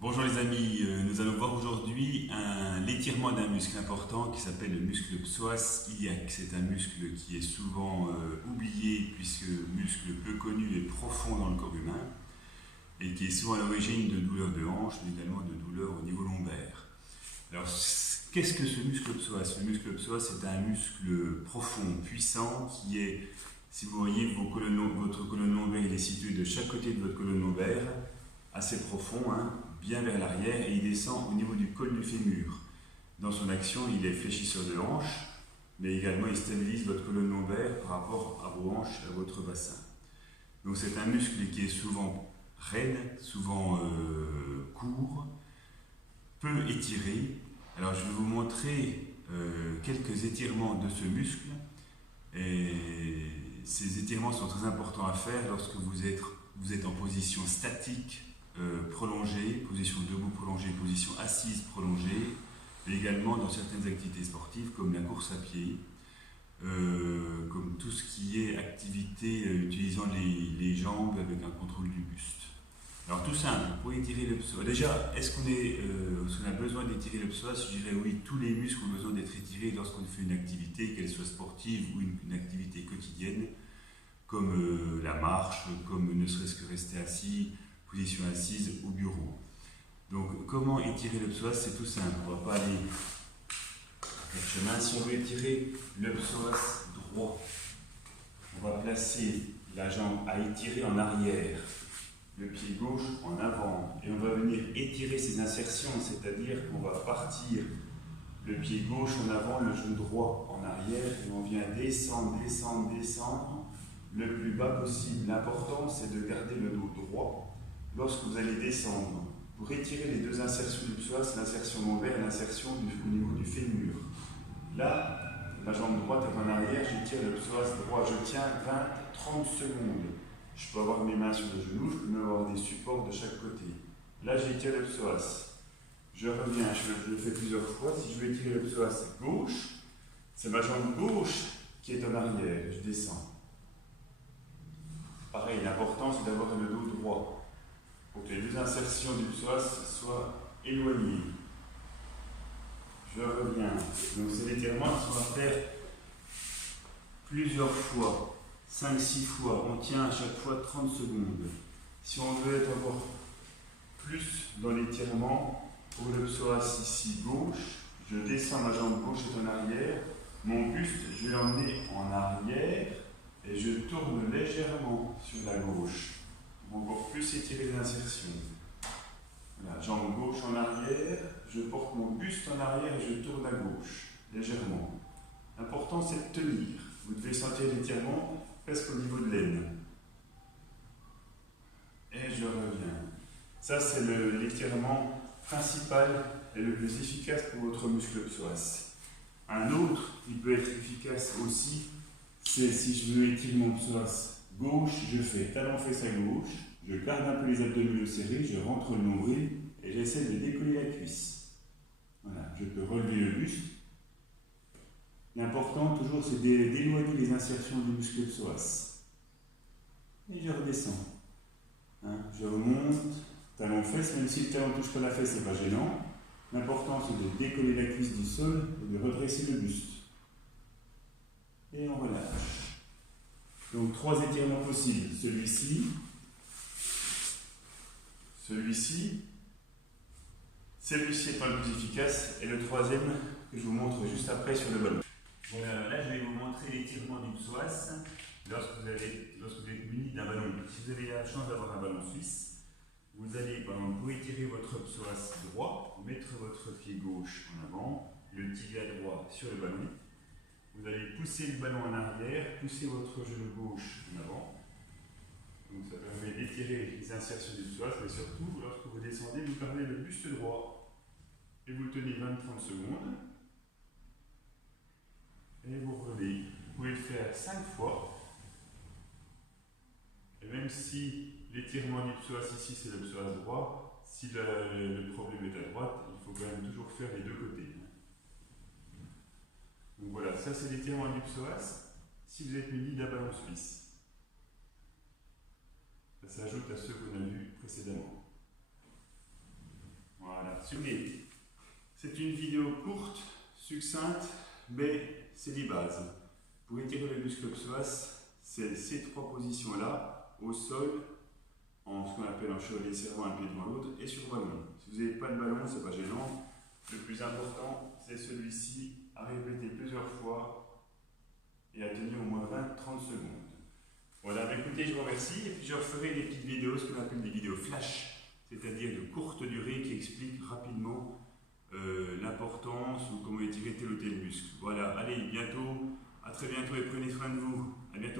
Bonjour les amis, nous allons voir aujourd'hui l'étirement d'un muscle important qui s'appelle le muscle psoas iliaque. C'est un muscle qui est souvent oublié puisque muscle peu connu et profond dans le corps humain et qui est souvent à l'origine de douleurs de hanche mais également de douleurs au niveau lombaire. Alors qu'est-ce que ce muscle psoas? Le muscle psoas c'est un muscle profond, puissant qui est, si vous voyez votre colonne lombaire, il est situé de chaque côté de votre colonne lombaire, assez profond, bien vers l'arrière, et il descend au niveau du col du fémur. Dans son action, il est fléchisseur de hanche, mais également il stabilise votre colonne lombaire par rapport à vos hanches et à votre bassin. Donc c'est un muscle qui est souvent raide, souvent court, peu étiré. Alors je vais vous montrer quelques étirements de ce muscle. Et ces étirements sont très importants à faire lorsque vous êtes en position statique prolongée, position debout prolongée, position assise prolongée, et également dans certaines activités sportives comme la course à pied, comme tout ce qui est activité utilisant les jambes avec un contrôle du buste. Alors tout simple, pour étirer le psoas. Déjà, est-ce qu'on a besoin d'étirer le psoas? Je dirais oui, tous les muscles ont besoin d'être étirés lorsqu'on fait une activité, qu'elle soit sportive ou une activité quotidienne, comme la marche, comme ne serait-ce que rester assis, position assise au bureau. Donc comment étirer le psoas? C'est tout simple, on ne va pas aller à quatre chemins. Si on veut étirer le psoas droit, on va placer la jambe à étirer en arrière, le pied gauche en avant, et on va venir étirer ses insertions, c'est-à-dire qu'on va partir le pied gauche en avant, le genou droit en arrière, et on vient descendre, descendre, descendre le plus bas possible. L'important c'est de garder le dos droit lorsque vous allez descendre. Pour étirer les deux insertions du psoas, l'insertion lombaire et l'insertion au niveau du fémur. Là, ma jambe droite est en arrière, j'étire le psoas droit, je tiens 20-30 secondes. Je peux avoir mes mains sur le genou, je peux même avoir des supports de chaque côté. Là, j'étire le psoas. Je reviens, je le fais plusieurs fois. Si je veux étirer le psoas gauche, c'est ma jambe gauche qui est en arrière. Je descends. Pareil, l'important c'est d'avoir le dos droit pour que les deux insertions du psoas soient éloignées. Je reviens. Donc c'est l'étirement qu'on va faire plusieurs fois. 5-6 fois, on tient à chaque fois 30 secondes. Si on veut être encore plus dans l'étirement, pour le psoas ici gauche, je descends, ma jambe gauche est en arrière, mon buste, je vais l'emmener en arrière et je tourne légèrement sur la gauche. Pour encore plus étirer les insertions. Voilà, jambe gauche en arrière, je porte mon buste en arrière et je tourne à gauche, légèrement. L'important c'est de tenir. Vous devez sentir l'étirement presque au niveau de l'aine. Et je reviens. Ça, c'est l'étirement principal et le plus efficace pour votre muscle psoas. Un autre qui peut être efficace aussi, c'est si je veux étirer mon psoas gauche, je fais talon-fesse à gauche, je garde un peu les abdominaux serrés, je rentre le nombril et j'essaie de décoller la cuisse. Voilà, je peux relever le buste. L'important toujours c'est d'éloigner les insertions du muscle psoas. Et je redescends. Je remonte, talon-fesse, même si le talon ne touche pas la fesse, c'est pas gênant. L'important c'est de décoller la cuisse du sol et de redresser le buste. Et on relâche. Donc 3 étirements possibles. Celui-ci, celui-ci étant le plus efficace, et le troisième que je vous montre juste après sur le ballon. Voilà, là je vais vous montrer l'étirement du psoas lorsque vous êtes muni d'un ballon. Si vous avez la chance d'avoir un ballon suisse, vous allez, pour étirer votre psoas droit, mettre votre pied gauche en avant, le tibia droit sur le ballon. Vous allez pousser le ballon en arrière, pousser votre genou gauche en avant. Donc ça permet d'étirer les insertions du psoas, mais surtout, lorsque vous descendez, vous gardez le buste droit. Et vous le tenez 20-30 secondes. Et vous revenez. Vous pouvez le faire 5 fois. Et même si l'étirement du psoas ici, c'est le psoas droit, si le problème est à droite, il faut quand même toujours faire les deux côtés. Donc voilà, ça c'est l'étirement du psoas si vous êtes muni d'un ballon suisse. Ça s'ajoute à ceux qu'on a vus précédemment. Souvenez, c'est une vidéo courte, succincte, mais c'est des bases. Pour étirer le muscle psoas, c'est ces trois positions-là, au sol, en ce qu'on appelle en chevalier servant, un pied devant l'autre, et sur ballon. Si vous n'avez pas de ballon, c'est pas gênant. Le plus important, c'est celui-ci, à répéter plusieurs fois et à tenir au moins 20-30 secondes. Voilà, écoutez, je vous remercie, et puis je referai des petites vidéos, ce qu'on appelle des vidéos flash, c'est-à-dire de courte durée qui expliquent rapidement l'importance ou comment étirer tel ou tel muscle. Voilà, allez, bientôt, à très bientôt et prenez soin de vous. À bientôt.